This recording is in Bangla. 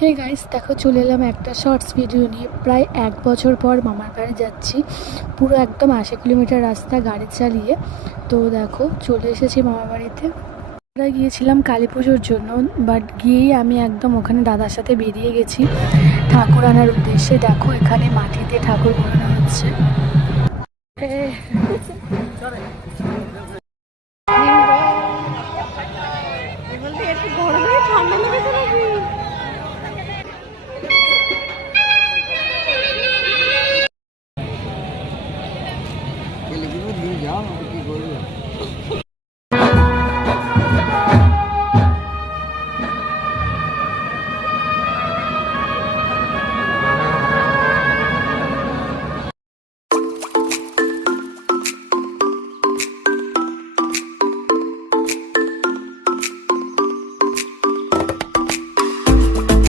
হে গাইস, দেখো চলে এলাম একটা শর্টস ভিডিও নিয়ে। প্রায় 1 বছর পর মামার বাড়ি যাচ্ছি। পুরো একদম 80 কিলোমিটার রাস্তা গাড়ি চালিয়ে। তো দেখো চলে এসেছি মামার বাড়িতে। আমরা গিয়েছিলাম কালী পুজোর জন্য, বাট গিয়েই আমি একদম ওখানে দাদার সাথে বেরিয়ে গেছি ঠাকুর আনার উদ্দেশ্যে। দেখো এখানে মাটিতে ঠাকুর বানানো হচ্ছে।